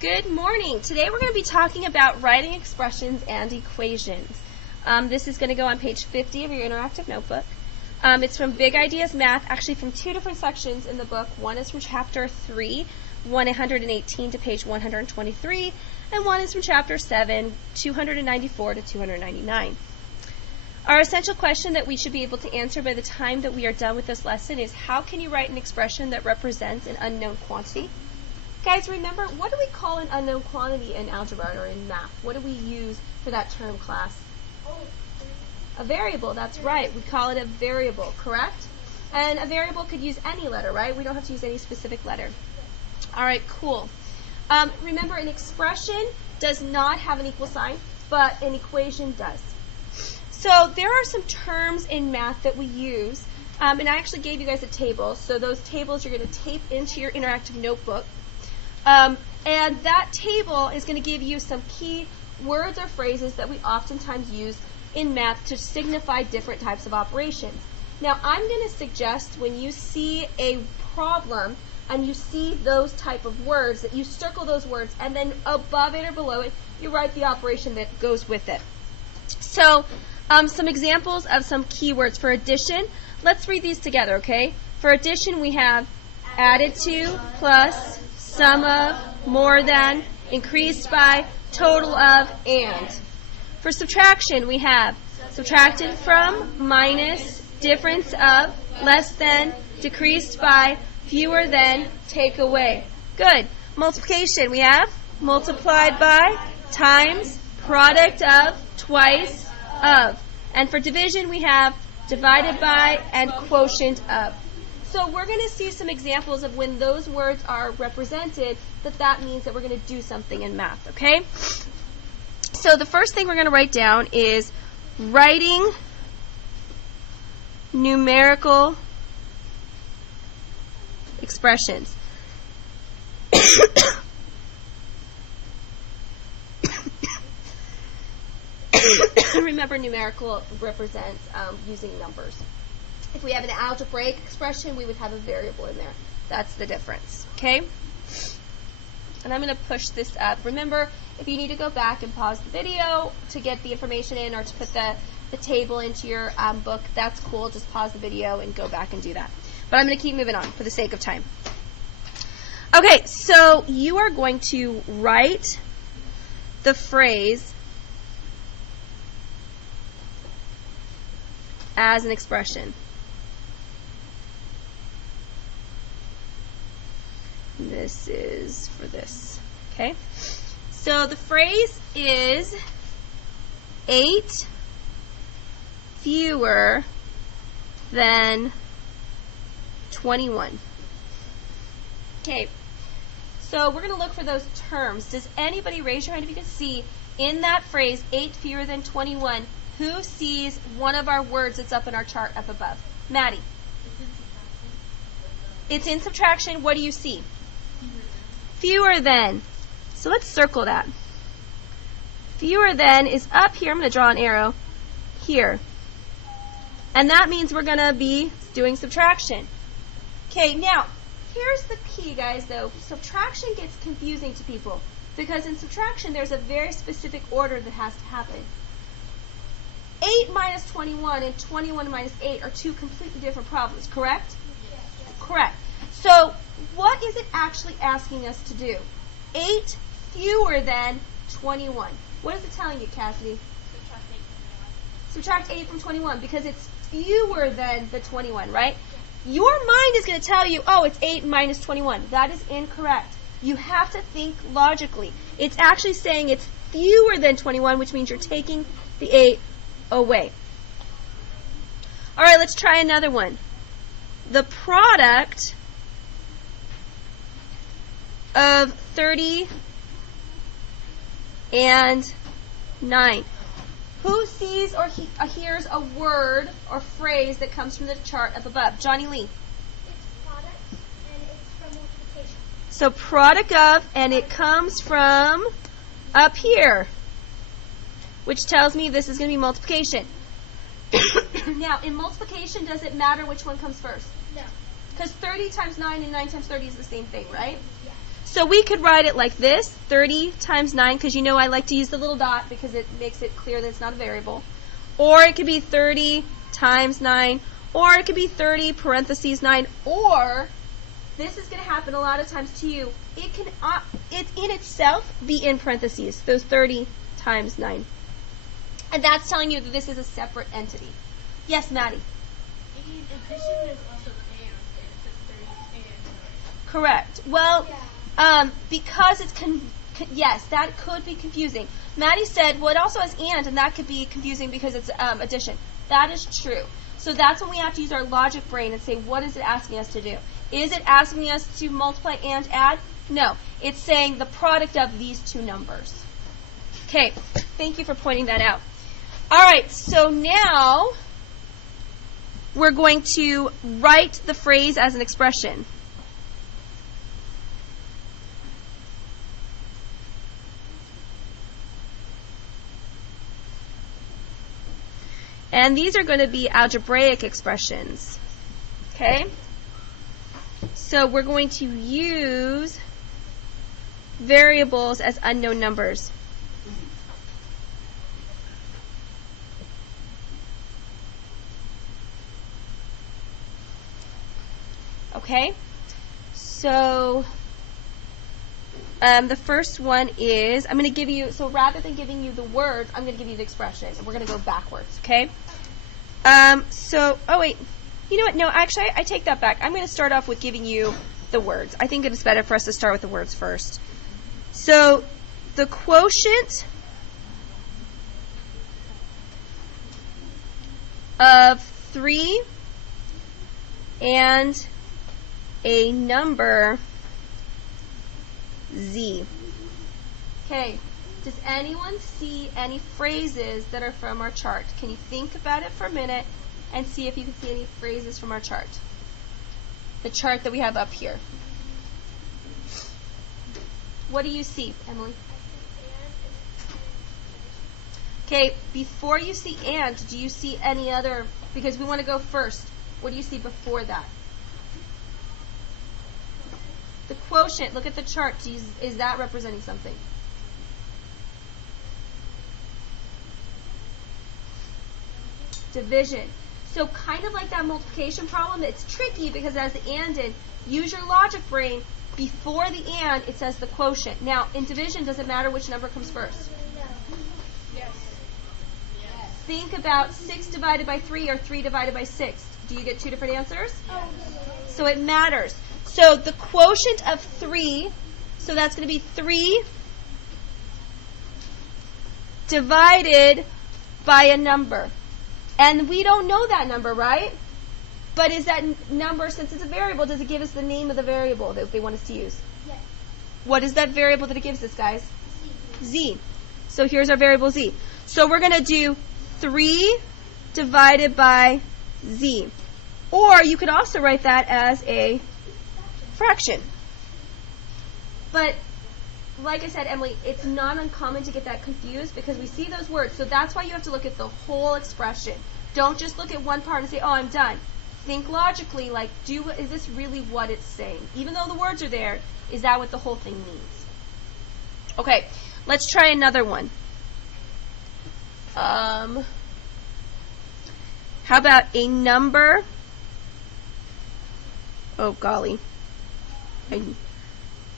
Good morning. Today we're going to be talking about writing expressions and equations. This is going to go on page 50 of your interactive notebook. It's from Big Ideas Math, actually from two different sections in the book. One is from chapter 3, 118 to page 123, and one is from chapter 7, 294 to 299. Our essential question that we should be able to answer by the time that we are done with this lesson is, how can you write an expression that represents an unknown quantity? Guys, remember, what do we call an unknown quantity in algebra or in math? What do we use for that term, class? A variable, that's right. We call it a variable, correct? And a variable could use any letter, right? We don't have to use any specific letter. All right, cool. Remember, an expression does not have an equal sign, but an equation does. So there are some terms in math that we use, and I actually gave you guys a table. So those tables you're going to tape into your interactive notebook. And that table is going to give you some key words or phrases that we oftentimes use in math to signify different types of operations. Now, I'm going to suggest when you see a problem and you see those type of words that you circle those words, and then above it or below it, you write the operation that goes with it. So, some examples of some keywords for addition. Let's read these together, okay? For addition, we have added to, plus, sum of, more than, increased by, total of, and. For subtraction, we have subtracted from, minus, difference of, less than, decreased by, fewer than, take away. Good. Multiplication, we have multiplied by, times, product of, twice, of. And for division, we have divided by and quotient of. So we're going to see some examples of when those words are represented, that means that we're going to do something in math, okay? So the first thing we're going to write down is writing numerical expressions. Remember, numerical represents using numbers. If we have an algebraic expression, we would have a variable in there. That's the difference, okay? And I'm going to push this up. Remember, if you need to go back and pause the video to get the information in or to put the table into your book, that's cool. Just pause the video and go back and do that. But I'm going to keep moving on for the sake of time. Okay, so you are going to write the phrase as an expression. This is for this, okay? So the phrase is 8 fewer than 21. Okay, so we're going to look for those terms. Does anybody raise your hand if you can see in that phrase 8 fewer than 21, who sees one of our words that's up in our chart up above? Maddie. It's in subtraction. What do you see? Fewer than. So let's circle that. Fewer than is up here. I'm going to draw an arrow here. And that means we're going to be doing subtraction. Okay, now, here's the key, guys, though. Subtraction gets confusing to people because in subtraction there's a very specific order that has to happen. 8 minus 21 and 21 minus 8 are two completely different problems, correct? Yes. Correct. So, what is it actually asking us to do? 8 fewer than 21. What is it telling you, Cassidy? Subtract 8 from 21 because it's fewer than the 21, right? Your mind is going to tell you, oh, it's 8 minus 21. That is incorrect. You have to think logically. It's actually saying it's fewer than 21, which means you're taking the 8 away. All right, let's try another one. The product of 30 and 9. Who sees or hears a word or phrase that comes from the chart up above? Johnny Lee. It's product, and it's from multiplication. So product of, and it comes from up here, which tells me this is going to be multiplication. Now, in multiplication, does it matter which one comes first? No. Because 30 times 9 and 9 times 30 is the same thing, right? Yeah. So we could write it like this, 30 times 9, because you know I like to use the little dot because it makes it clear that it's not a variable. Or it could be 30 times 9, or it could be 30 parentheses 9, or this is going to happen a lot of times to you. It can it in itself be in parentheses, those 30 times 9. And that's telling you that this is a separate entity. Yes, Maddie? In addition, there's also and. It says 30 and 9. Correct. Well, because it's yes, that could be confusing. Maddie said, well, it also has and that could be confusing because it's addition. That is true. So that's when we have to use our logic brain and say, what is it asking us to do? Is it asking us to multiply and add? No. It's saying the product of these two numbers. Okay. Thank you for pointing that out. All right. So now we're going to write the phrase as an expression. And these are going to be algebraic expressions. Okay? So we're going to use variables as unknown numbers. Okay? So the first one is, I'm going to give you, so rather than giving you the words, I'm going to give you the expression. And we're going to go backwards, okay? Oh wait, you know what? No, actually, I take that back. I'm going to start off with giving you the words. I think it's better for us to start with the words first. So the quotient of 3 and a number z. Okay, does anyone see any phrases that are from our chart? Can you think about it for a minute and see if you can see any phrases from our chart? The chart that we have up here. What do you see, Emily? Okay, before you see and, do you see any other, because we want to go first. What do you see before that? The quotient, look at the chart. Is that representing something? Division. So kind of like that multiplication problem, it's tricky because it has the and in. Use your logic brain. Before the and, it says the quotient. Now, in division, does it matter which number comes first? Yes. Think about 6 divided by 3 or 3 divided by 6. Do you get two different answers? So it matters. So the quotient of 3, so that's going to be 3 divided by a number. And we don't know that number, right? But is that number, since it's a variable, does it give us the name of the variable that they want us to use? Yes. What is that variable that it gives us, guys? Z. So here's our variable z. So we're going to do 3 divided by z. Or you could also write that as a fraction. But like I said, Emily, it's not uncommon to get that confused because we see those words. So that's why you have to look at the whole expression. Don't just look at one part and say, oh, I'm done. Think logically, like, is this really what it's saying? Even though the words are there, is that what the whole thing means? Okay, let's try another one. How about a number? Oh, golly.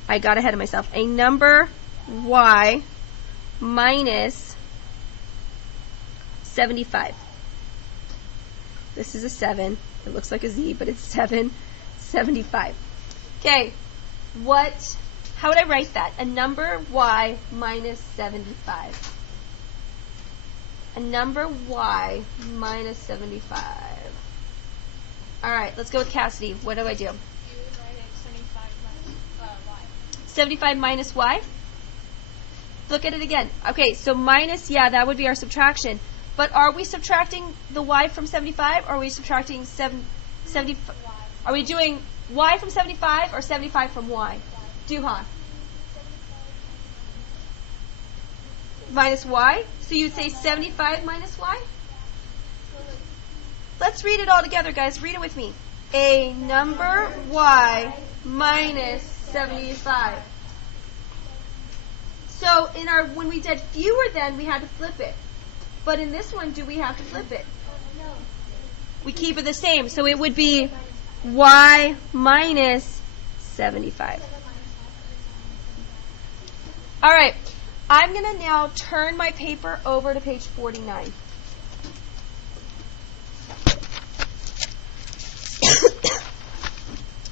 I got ahead of myself. A number y minus 75. This is a 7. It looks like a z, but it's 75. Okay, how would I write that? A number y minus 75. A number y minus 75. All right, let's go with Cassidy. What do I do? You would write it 75 minus y. 75 minus y? Look at it again. Okay, so minus, yeah, that would be our subtraction. But are we subtracting the y from 75, or are we subtracting 70? Are we doing y from 75 or 75 from y? Duhan. Minus y? So you'd say 75 minus y? Let's read it all together, guys. Read it with me. A number y minus 75. So when we did fewer than, we had to flip it. But in this one, do we have to flip it? No. We keep it the same. So it would be y minus 75. All right. I'm going to now turn my paper over to page 49.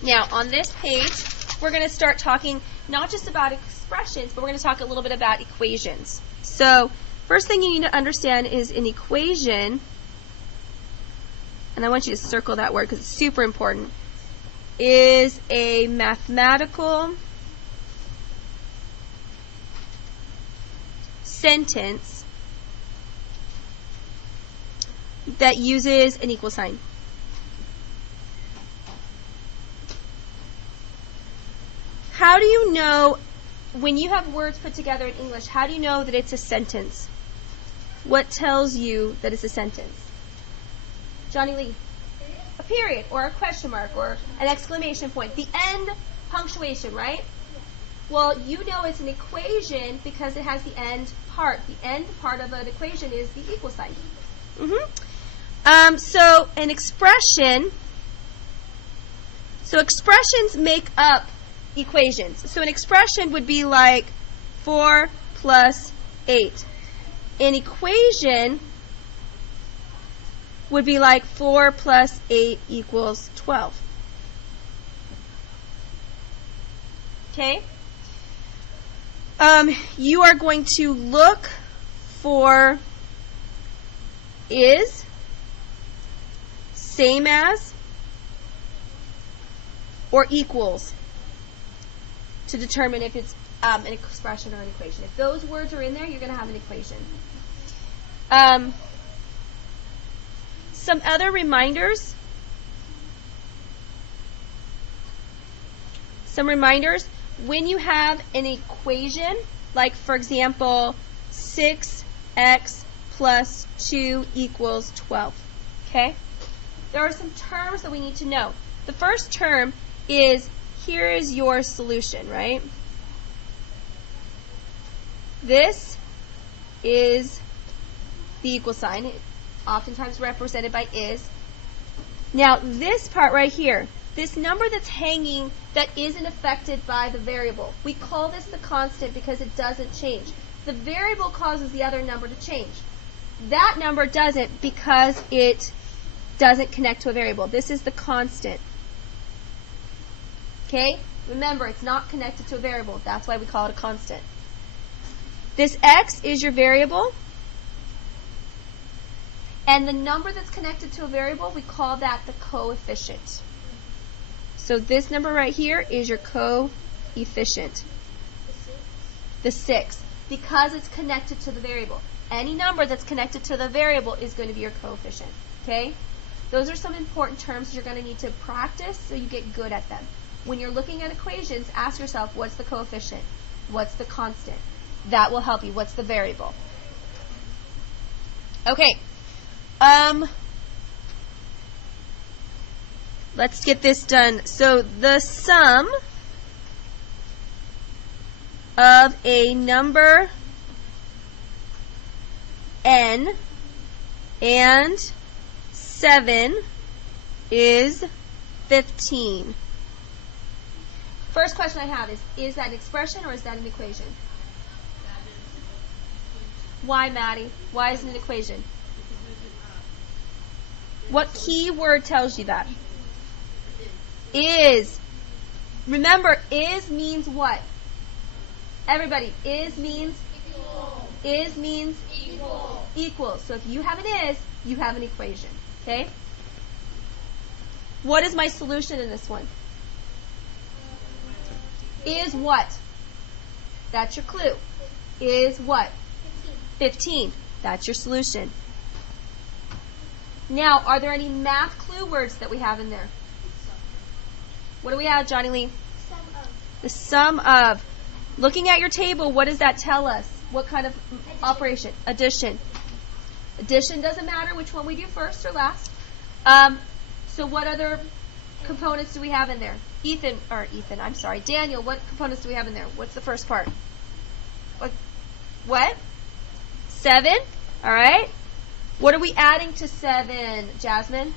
Now, on this page, we're going to start talking not just about expressions, but we're going to talk a little bit about equations. So, first thing you need to understand is an equation, and I want you to circle that word because it's super important, is a mathematical sentence that uses an equal sign. How do you know, when you have words put together in English, how do you know that it's a sentence? What tells you that it's a sentence? Johnny Lee? A period, or a question mark, or an exclamation point. The end punctuation, right? Well, you know it's an equation because it has the end part. The end part of an equation is the equal sign. So an expression, so expressions make up equations. So an expression would be like 4 plus 8. An equation would be like 4 plus 8 equals 12. Okay? You are going to look for is, same as, or equals to determine if it's an expression or an equation. If those words are in there, you're going to have an equation. Some other reminders. When you have an equation, like for example, 6x plus 2 equals 12. Okay? There are some terms that we need to know. The first term is, here is your solution, right? This is the equal sign, oftentimes represented by is. Now, this part right here, this number that's hanging that isn't affected by the variable, we call this the constant because it doesn't change. The variable causes the other number to change. That number doesn't because it doesn't connect to a variable. This is the constant. Okay? Remember, it's not connected to a variable. That's why we call it a constant. This x is your variable. And the number that's connected to a variable, we call that the coefficient. So this number right here is your coefficient. The 6. Because it's connected to the variable. Any number that's connected to the variable is going to be your coefficient. Okay? Those are some important terms you're going to need to practice so you get good at them. When you're looking at equations, ask yourself, what's the coefficient? What's the constant? That will help you. What's the variable? Okay. Let's get this done. So the sum of a number n and 7 is 15. First question I have is that an expression or is that an equation? Why, Maddie? Why is it an equation? What key word tells you that? Is. Remember, is means what? Everybody, is means? Equal. Is means? Equal. Equal. So if you have an is, you have an equation. Okay? What is my solution in this one? Is what? That's your clue. Is what? 15. That's your solution. Now, are there any math clue words that we have in there? What do we have, Johnny Lee? Sum of. The sum of. Looking at your table, what does that tell us? What kind of operation? Addition. Addition doesn't matter which one we do first or last. So what other components do we have in there? Daniel, what components do we have in there? What's the first part? What? What? 7. All right. What are we adding to 7, Jasmine?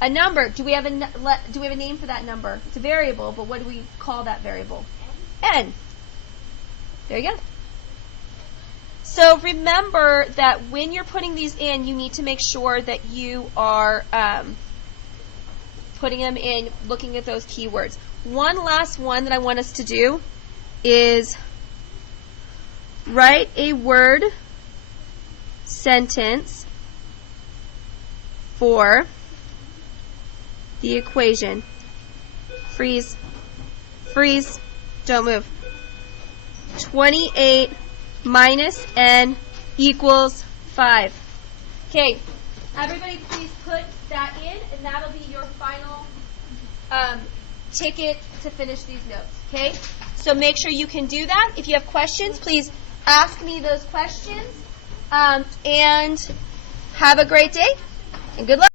A number. Do we have a name for that number? It's a variable, but what do we call that variable? N. There you go. So remember that when you're putting these in, you need to make sure that you are putting them in, looking at those keywords. One last one that I want us to do is write a word sentence for the equation. Freeze. Freeze. Don't move. 28 minus n equals 5. Okay. Everybody please put that in, and that'll be your final ticket to finish these notes. Okay? So make sure you can do that. If you have questions, please ask me those questions. And have a great day, and good luck.